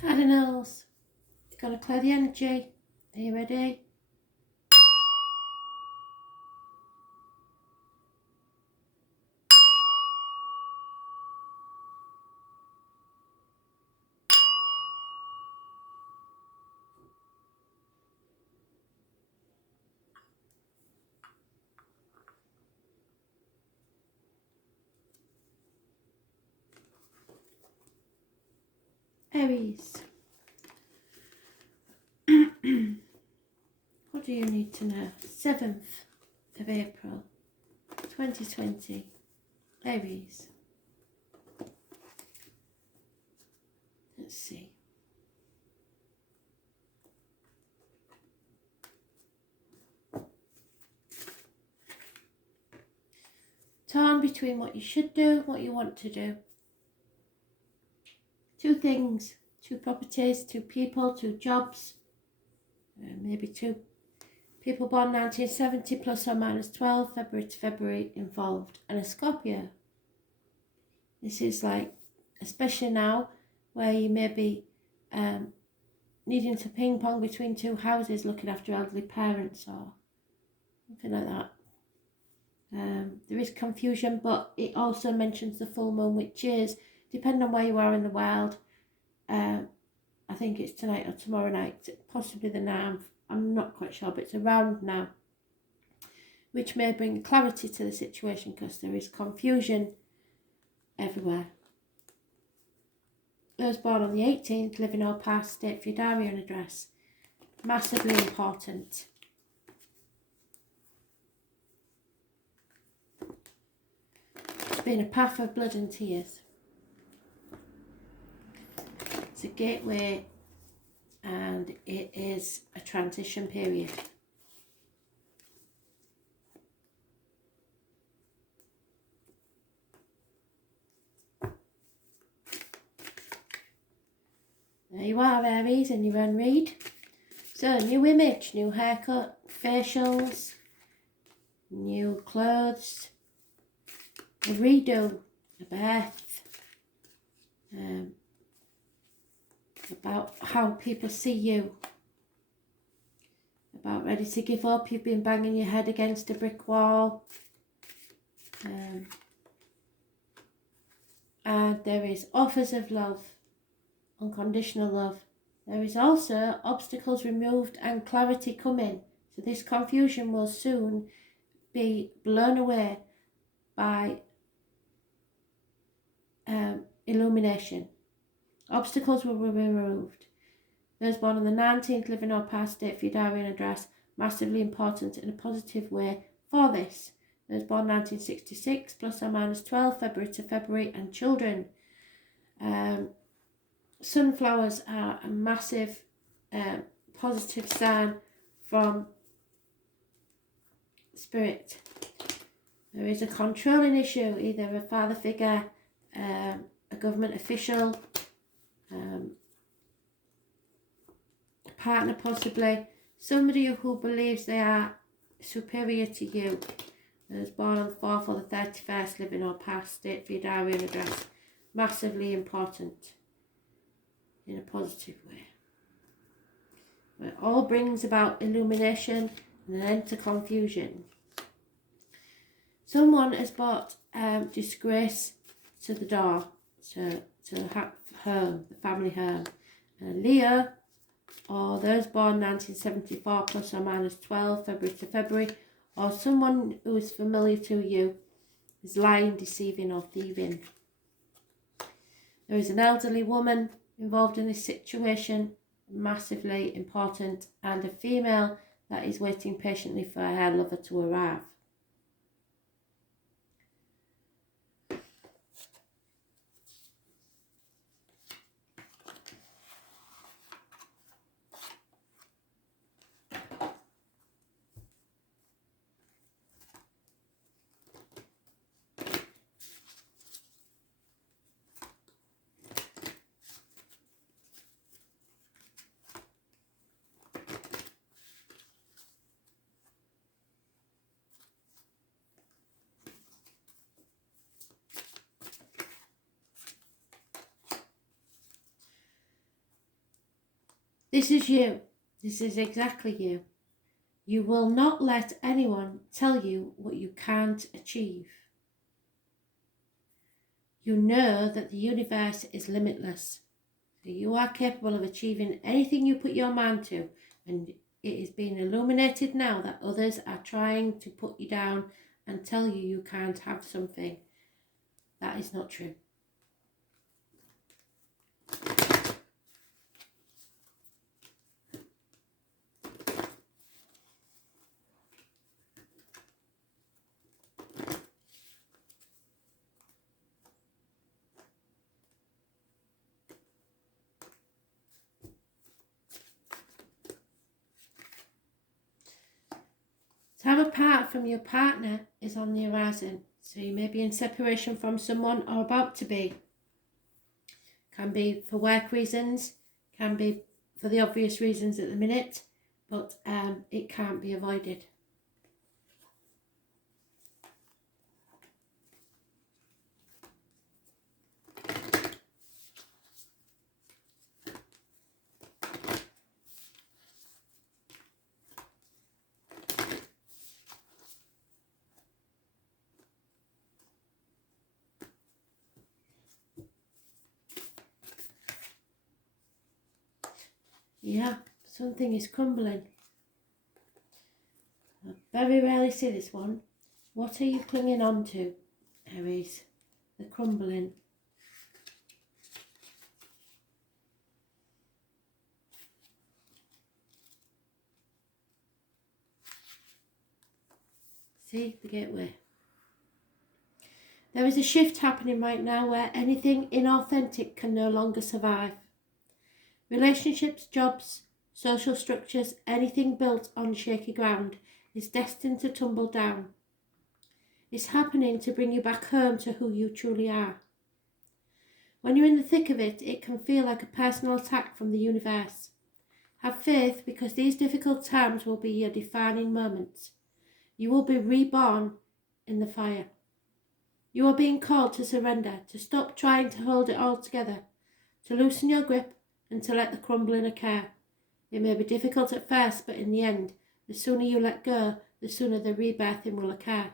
Cardinals, you've got to clear the energy. Are you ready? Aries. What do you need to know? 7th of April 2020. Aries. Let's see. Torn between what you should do, what you want to do. 2 things, 2 properties, 2 people, 2 jobs, maybe 2 people born 1970 plus or minus 12, February to February involved, and a Scorpio. This is like, especially now, where you may be needing to ping pong between 2 houses, looking after elderly parents or something like that. There is confusion, but it also mentions the full moon, which is, depending on where you are in the world, I think it's tonight or tomorrow night, possibly the 9th, I'm not quite sure, but it's around now, which may bring clarity to the situation because there is confusion everywhere. Those born on the 18th, living or past, state for your diary and address. Massively important. It's been a path of blood and tears. It's a gateway and it is a transition period. There you are, Aries, in your own read. So, new image, new haircut, facials, new clothes, a redo, a birth, about how people see you, about ready to give up, you've been banging your head against a brick wall, and there is offers of love, unconditional love. There is also obstacles removed and clarity coming, so this confusion will soon be blown away by illumination. Obstacles will be removed. Those born on the 19th, living or past, date for your diary and address, massively important in a positive way for this. Those born 1966, plus or minus 12, February to February, and children. Sunflowers are a massive positive sign from Spirit. There is a controlling issue, either a father figure, a government official, a partner possibly, somebody who believes they are superior to you. Those born on the 4th or the 31st, living or past, date for your diary and address. Massively important in a positive way. It all brings about illumination and an end to confusion. Someone has brought disgrace to the door, to home, the family home. Leo, or those born 1974 plus or minus 12, February to February, or someone who is familiar to you is lying, deceiving or thieving. There is an elderly woman involved in this situation, massively important, and a female that is waiting patiently for her lover to arrive. This is you. This is exactly you. You will not let anyone tell you what you can't achieve. You know that the universe is limitless. So you are capable of achieving anything you put your mind to, and it is being illuminated now that others are trying to put you down and tell you you can't have something. That is not true. Time apart from your partner is on the horizon. So you may be in separation from someone or about to be. Can be for work reasons, can be for the obvious reasons at the minute, but it can't be avoided. Yeah, something is crumbling. I very rarely see this one. What are you clinging on to, Aries? The crumbling. See, the gateway. There is a shift happening right now where anything inauthentic can no longer survive. Relationships, jobs, social structures, anything built on shaky ground is destined to tumble down. It's happening to bring you back home to who you truly are. When you're in the thick of it, it can feel like a personal attack from the universe. Have faith, because these difficult times will be your defining moments. You will be reborn in the fire. You are being called to surrender, to stop trying to hold it all together, to loosen your grip and to let the crumbling occur. It may be difficult at first, but in the end, the sooner you let go, the sooner the rebirthing will occur.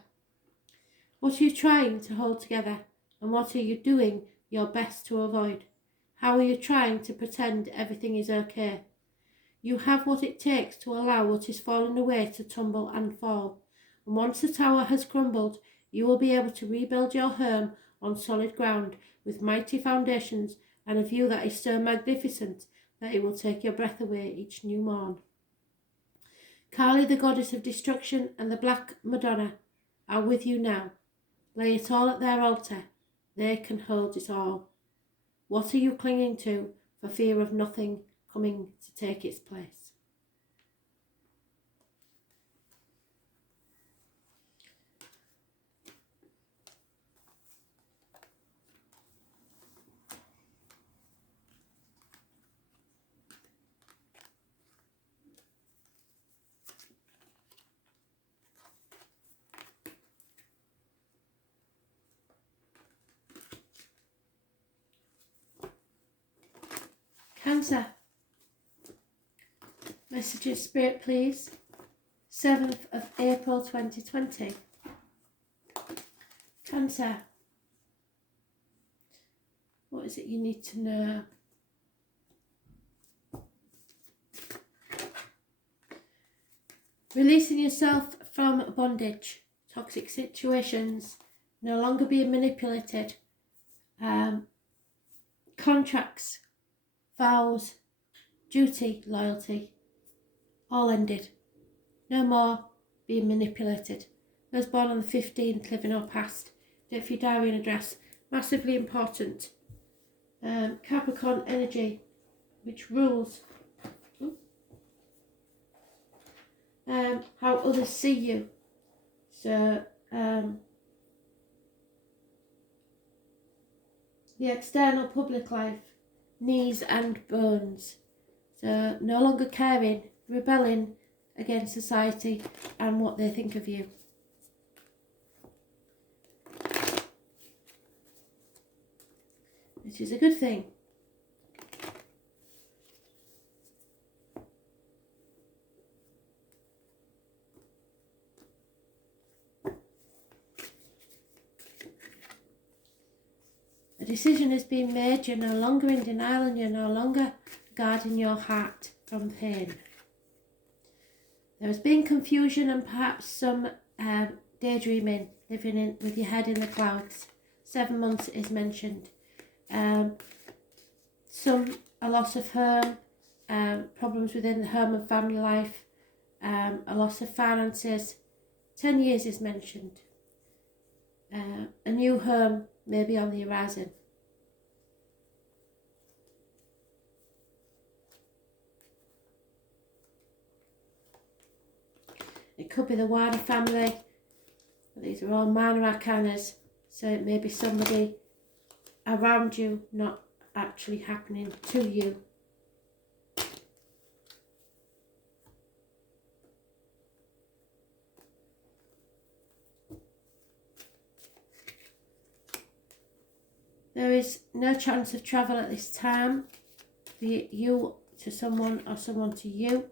What are you trying to hold together, and what are you doing your best to avoid? How are you trying to pretend everything is okay? You have what it takes to allow what is falling away to tumble and fall. And once the tower has crumbled, you will be able to rebuild your home on solid ground with mighty foundations and a view that is so magnificent that it will take your breath away each new morn. Kali, the goddess of destruction, and the Black Madonna are with you now. Lay it all at their altar. They can hold it all. What are you clinging to for fear of nothing coming to take its place? Cancer. Messages, Spirit, please. 7th of April 2020. Cancer. What is it you need to know? Releasing yourself from bondage, toxic situations, no longer being manipulated, contracts, vows, duty, loyalty, all ended. No more being manipulated. Those born on the 15th, living or past. Don't for your diary and address. Massively important. Capricorn energy, which rules how others see you. So the external public life, knees and bones. So no longer caring, rebelling against society and what they think of you. Which is a good thing. decision has been made. You're no longer in denial and you're no longer guarding your heart from pain. There has been confusion and perhaps some daydreaming, living in with your head in the clouds. 7 months is mentioned. A loss of home, problems within the home and family life, a loss of finances. 10 years is mentioned. A new home may be on the horizon. It could be the wider family. These are all minor arcanas, so it may be somebody around you, not actually happening to you. There is no chance of travel at this time, be it you to someone or someone to you.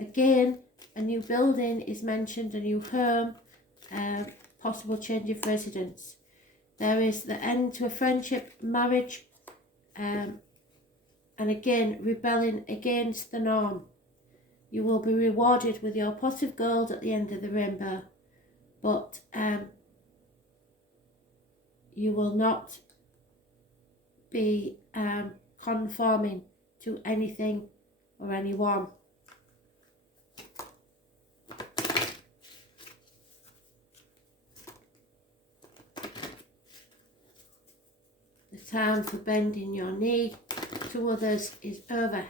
Again, a new building is mentioned, a new home, possible change of residence. There is the end to a friendship, marriage, and again, rebelling against the norm. You will be rewarded with your pot of gold at the end of the rainbow, but you will not be conforming to anything or anyone. The time for bending your knee to others is over.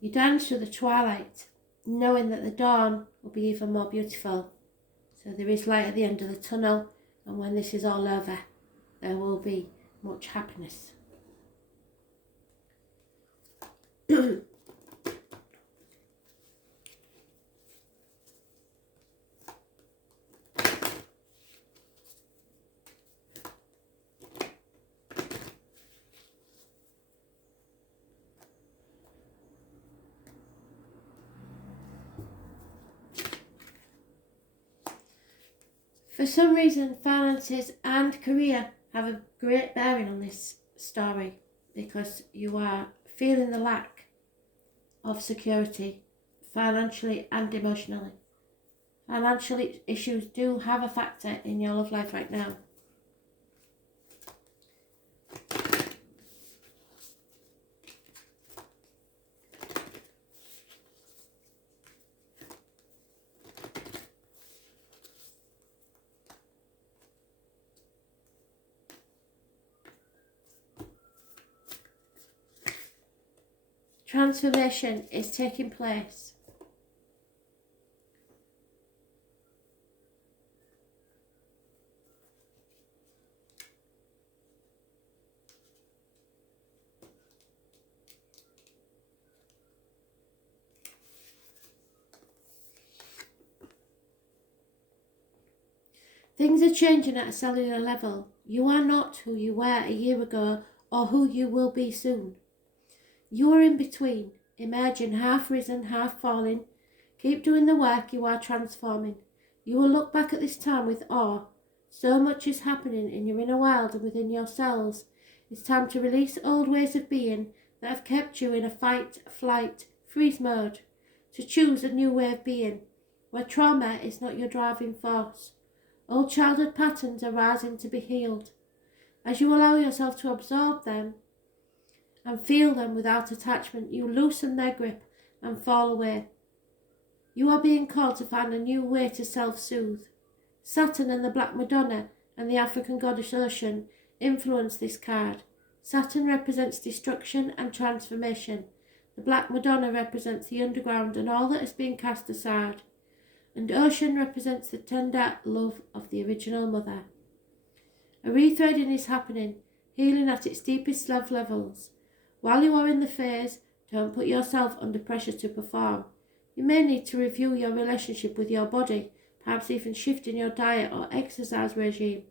You dance through the twilight, knowing that the dawn will be even more beautiful. So there is light at the end of the tunnel, and when this is all over, there will be much happiness. For some reason, finances and career have a great bearing on this story, because you are feeling the lack of security financially and emotionally. Financial issues do have a factor in your love life right now. Transformation is taking place. Things are changing at a cellular level. You are not who you were a year ago or who you will be soon. You are in between, emerging, half risen, half falling. Keep doing the work, you are transforming. You will look back at this time with awe. So much is happening in your inner world and within yourselves. It's time to release old ways of being that have kept you in a fight, flight, freeze mode. To choose a new way of being, where trauma is not your driving force. Old childhood patterns are rising to be healed. As you allow yourself to absorb them, and feel them without attachment, you loosen their grip and fall away. You are being called to find a new way to self-soothe. Saturn and the Black Madonna and the African goddess Ocean influence this card. Saturn represents destruction and transformation. The Black Madonna represents the underground and all that has been cast aside. And Ocean represents the tender love of the original mother. A rethreading is happening, healing at its deepest love levels. While you are in the phase, don't put yourself under pressure to perform. You may need to review your relationship with your body, perhaps even shifting your diet or exercise regime,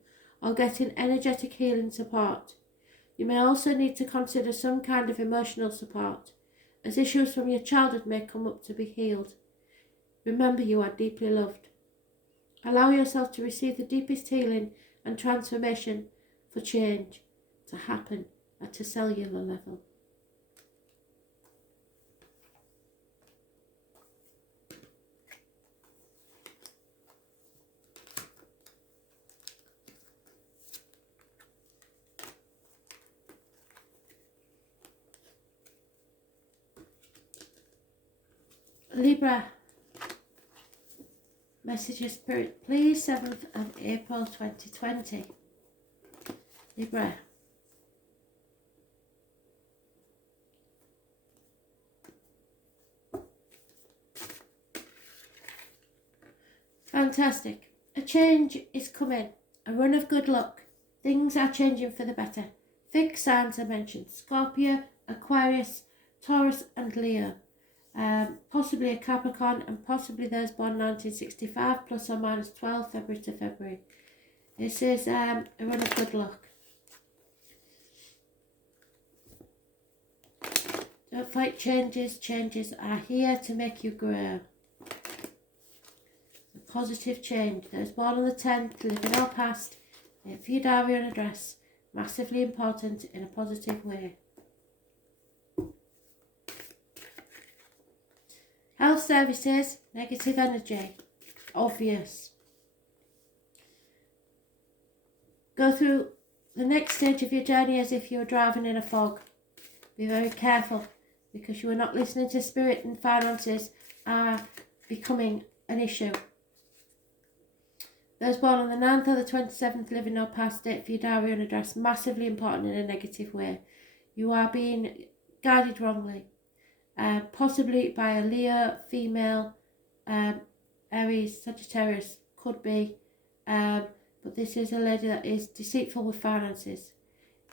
or getting energetic healing support. You may also need to consider some kind of emotional support, as issues from your childhood may come up to be healed. Remember, you are deeply loved. Allow yourself to receive the deepest healing and transformation for change to happen at a cellular level. Libra, message of spirit, please, 7th of April 2020. Libra. Fantastic. A change is coming. A run of good luck. Things are changing for the better. Fixed signs are mentioned. Scorpio, Aquarius, Taurus and Leo. Possibly a Capricorn, and possibly those born 1965 plus or minus 12 February to February. This is a run of good luck. Don't fight changes. Changes are here to make you grow. A positive change. Those born on the 10th, living or past, for your diary and address. Massively important in a positive way. Health services, negative energy, obvious. Go through the next stage of your journey as if you were driving in a fog. Be very careful, because you are not listening to spirit, and finances are becoming an issue. Those born on the 9th or the 27th, living or past, date for your diary and address, massively important in a negative way. You are being guided wrongly. Possibly by a Leo, female, Aries, Sagittarius, could be. But this is a lady that is deceitful with finances.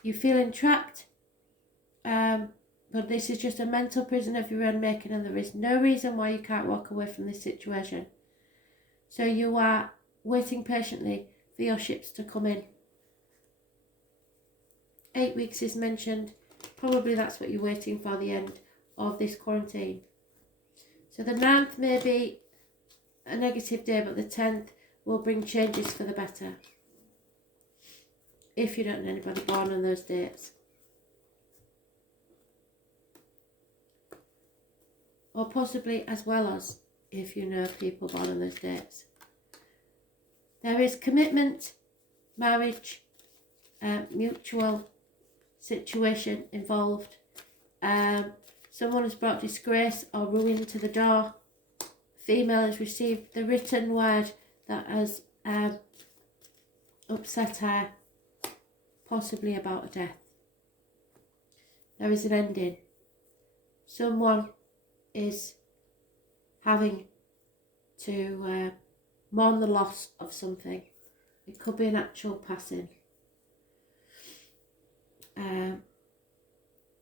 You feel entrapped, but this is just a mental prison of your own making, and there is no reason why you can't walk away from this situation. So you are waiting patiently for your ships to come in. 8 weeks is mentioned. Probably that's what you're waiting for, the end of this quarantine. So the 9th may be a negative day, but the 10th will bring changes for the better, if you don't know anybody born on those dates. Or possibly as well as if you know people born on those dates. There is commitment, marriage, mutual situation involved. Someone has brought disgrace or ruin to the door. Female has received the written word that has upset her, possibly about a death. There is an ending. Someone is having to mourn the loss of something. It could be an actual passing.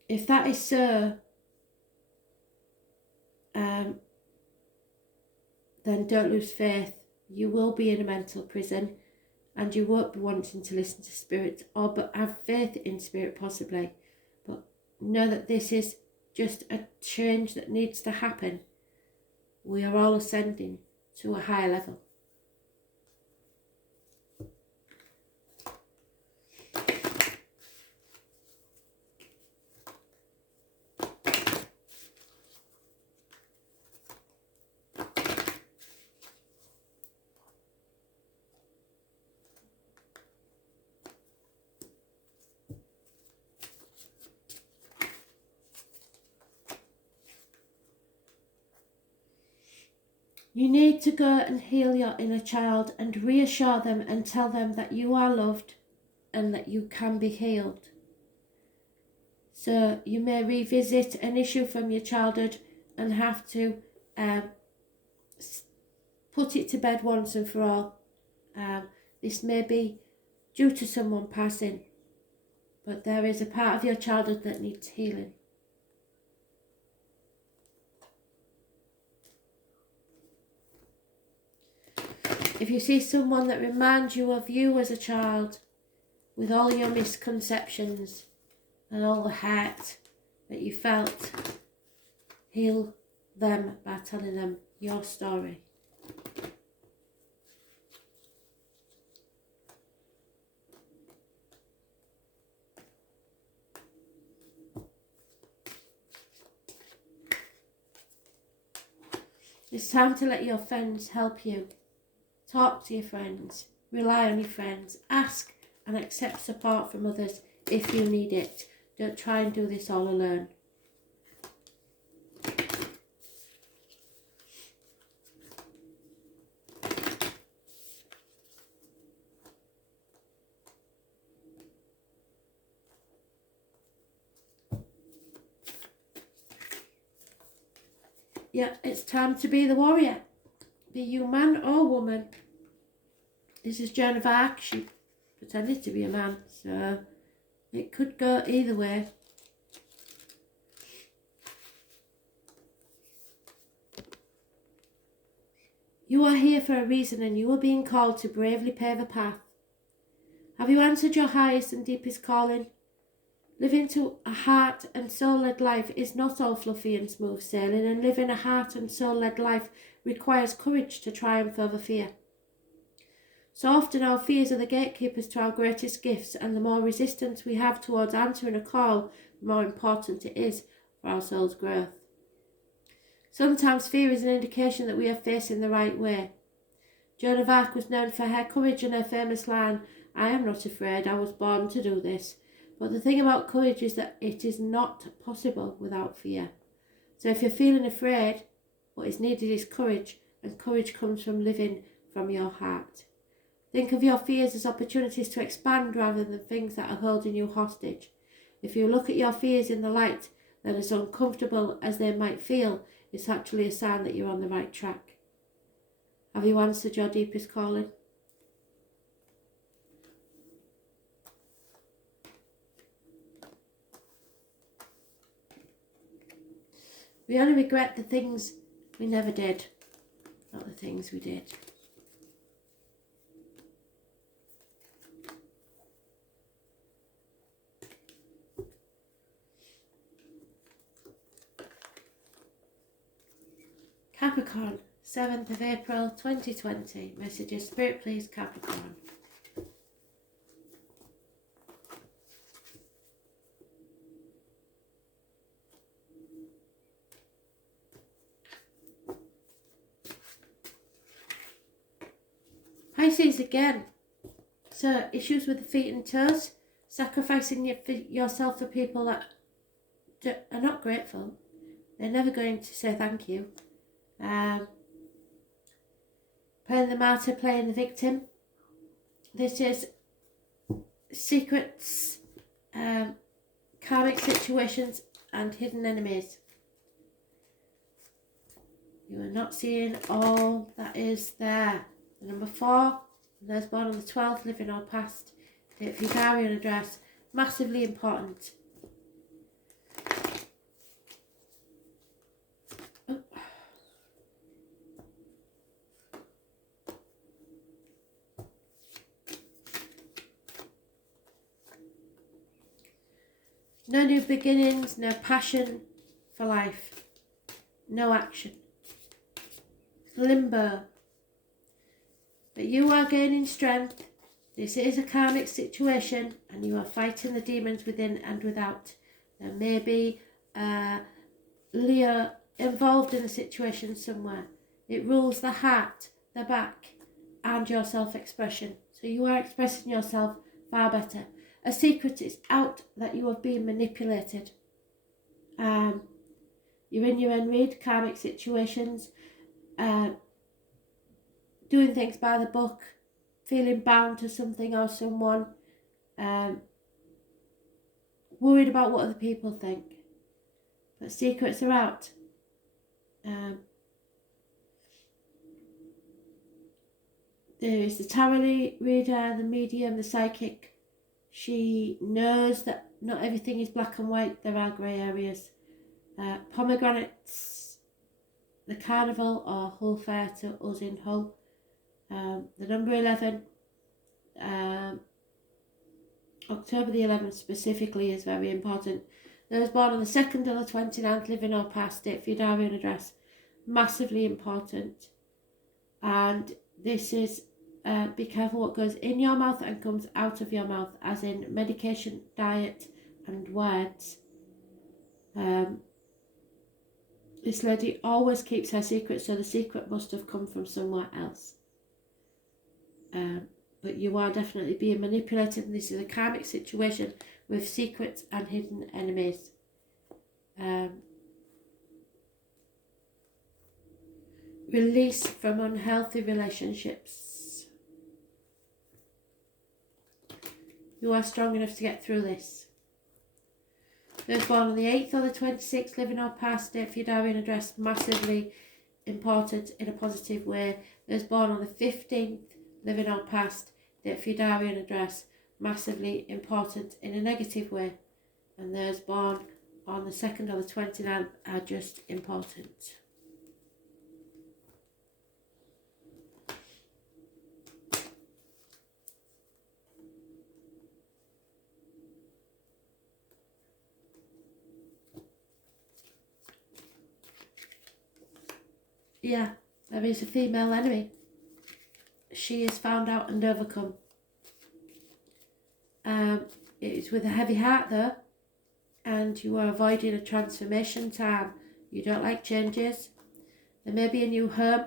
If that is so, then don't lose faith. You will be in a mental prison, and you won't be wanting to listen to spirit, or but have faith in spirit possibly. But know that this is just a change that needs to happen. We are all ascending to a higher level. You need to go and heal your inner child and reassure them and tell them that you are loved and that you can be healed. So you may revisit an issue from your childhood and have to put it to bed once and for all. This may be due to someone passing, but there is a part of your childhood that needs healing. If you see someone that reminds you of you as a child, with all your misconceptions and all the hurt that you felt, heal them by telling them your story. It's time to let your friends help you. Talk to your friends. Rely on your friends. Ask and accept support from others if you need it. Don't try and do this all alone. Yeah, it's time to be the warrior. Be you man or woman. This is Joan of Arc. She pretended to be a man, so it could go either way. You are here for a reason, and you are being called to bravely pave a path. Have you answered your highest and deepest calling? Living to a heart and soul-led life is not all fluffy and smooth sailing, and living a heart and soul-led life requires courage to triumph over fear. So often our fears are the gatekeepers to our greatest gifts, and the more resistance we have towards answering a call, the more important it is for our soul's growth. Sometimes fear is an indication that we are facing the right way. Joan of Arc was known for her courage and her famous line, "I am not afraid, I was born to do this." But the thing about courage is that it is not possible without fear. So if you're feeling afraid, what is needed is courage, and courage comes from living from your heart. Think of your fears as opportunities to expand rather than things that are holding you hostage. If you look at your fears in the light, then as uncomfortable as they might feel, it's actually a sign that you're on the right track. Have you answered your deepest calling? We only regret the things we never did, not the things we did. Capricorn, 7th of April 2020. Messages, Spirit please, Capricorn. Pisces again. So, issues with the feet and toes, sacrificing yourself for people that are not grateful. They're never going to say thank you. Playing the martyr, playing the victim. This is secrets, karmic situations, and hidden enemies. You are not seeing all that is there. The number 4, those born on the 12th, living or past. Date for your diary and address. Massively important. Oh. No new beginnings, no passion for life, no action. Limbo. But you are gaining strength. This is a karmic situation, and you are fighting the demons within and without. There may be Leo involved in the situation somewhere. It rules the heart, the back, and your self-expression. So you are expressing yourself far better. A secret is out that you have been manipulated. You're in your own read, karmic situations, doing things by the book, feeling bound to something or someone, worried about what other people think. But secrets are out. There is the tarot reader, the medium, the psychic. She knows that not everything is black and white, there are grey areas. Pomegranates, the Carnival or Hull Fair to us in Hull. The number 11, October the 11th specifically is very important. Those born on the 2nd or the 29th, living or past, date for your diary and address. massively important. And this is, be careful what goes in your mouth and comes out of your mouth, as in medication, diet and words. This lady always keeps her secret, so the secret must have come from somewhere else. But you are definitely being manipulated, and this is a karmic situation with secrets and hidden enemies. Release from unhealthy relationships. You are strong enough to get through this. Those born on the 8th or the 26th, living or past, date for your diary and address, massively important in a positive way. Those born on the 15th, living or past, date for your diary and address, massively important in a negative way. And those born on the 2nd or the 29th are just important. Yeah, there is a female enemy. She is found out and overcome. It is with a heavy heart though, and you are avoiding a transformation time. You don't like changes. There may be a new home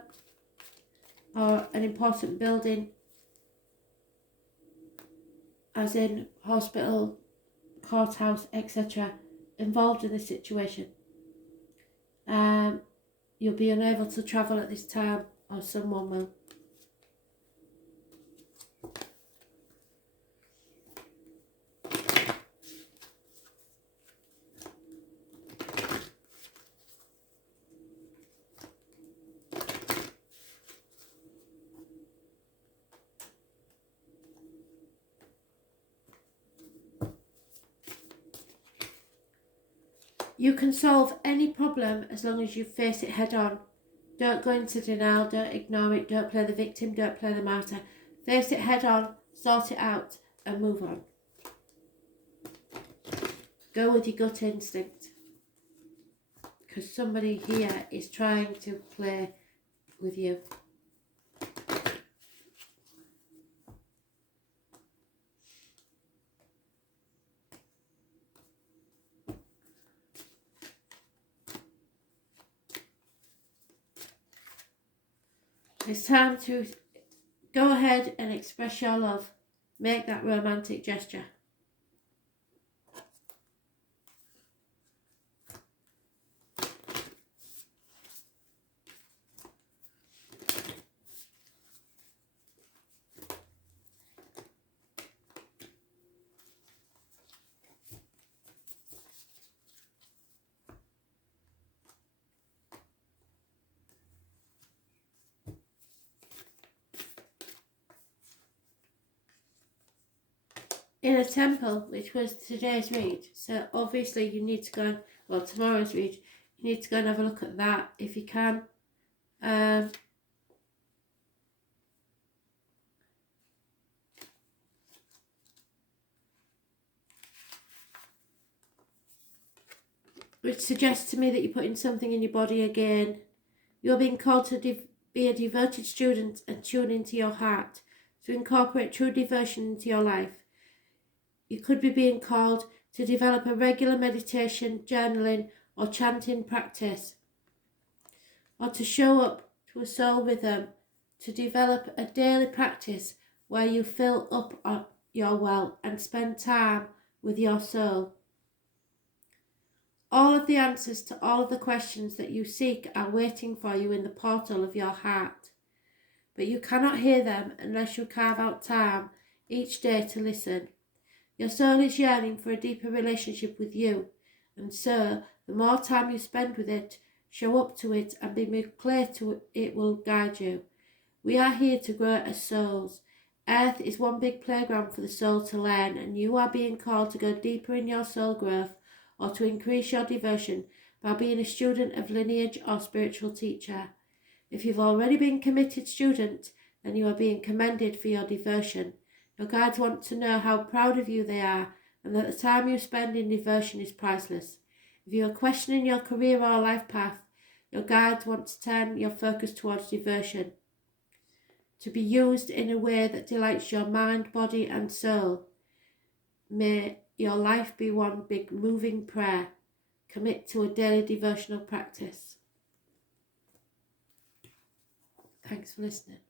or an important building, as in hospital, courthouse, etc., involved in this situation. You'll be unable to travel at this time, or someone will. You can solve any problem as long as you face it head on. Don't go into denial, don't ignore it, don't play the victim, don't play the martyr. Face it head on, sort it out and move on. Go with your gut instinct. Because somebody here is trying to play with you. It's time to go ahead and express your love. Make that romantic gesture. In a temple, which was today's read, so obviously you need to go, well, tomorrow's read, you need to go and have a look at that if you can. Which suggests to me that you're putting something in your body again. You're being called to be a devoted student and tune into your heart, to incorporate true devotion into your life. You could be being called to develop a regular meditation, journaling or chanting practice, or to show up to a soul rhythm, to develop a daily practice where you fill up on your well and spend time with your soul. All of the answers to all of the questions that you seek are waiting for you in the portal of your heart, but you cannot hear them unless you carve out time each day to listen. Your soul is yearning for a deeper relationship with you, and so the more time you spend with it, show up to it and be made clear to it will guide you. We are here to grow as souls. Earth is one big playground for the soul to learn, and you are being called to go deeper in your soul growth or to increase your devotion by being a student of lineage or spiritual teacher. If you've already been committed student, then you are being commended for your devotion. Your guides want to know how proud of you they are, and that the time you spend in devotion is priceless. If you are questioning your career or life path, Your guides want to turn your focus towards devotion, to be used in a way that delights your mind, body and soul. May your life be one big moving prayer. Commit to a daily devotional practice. Thanks for listening.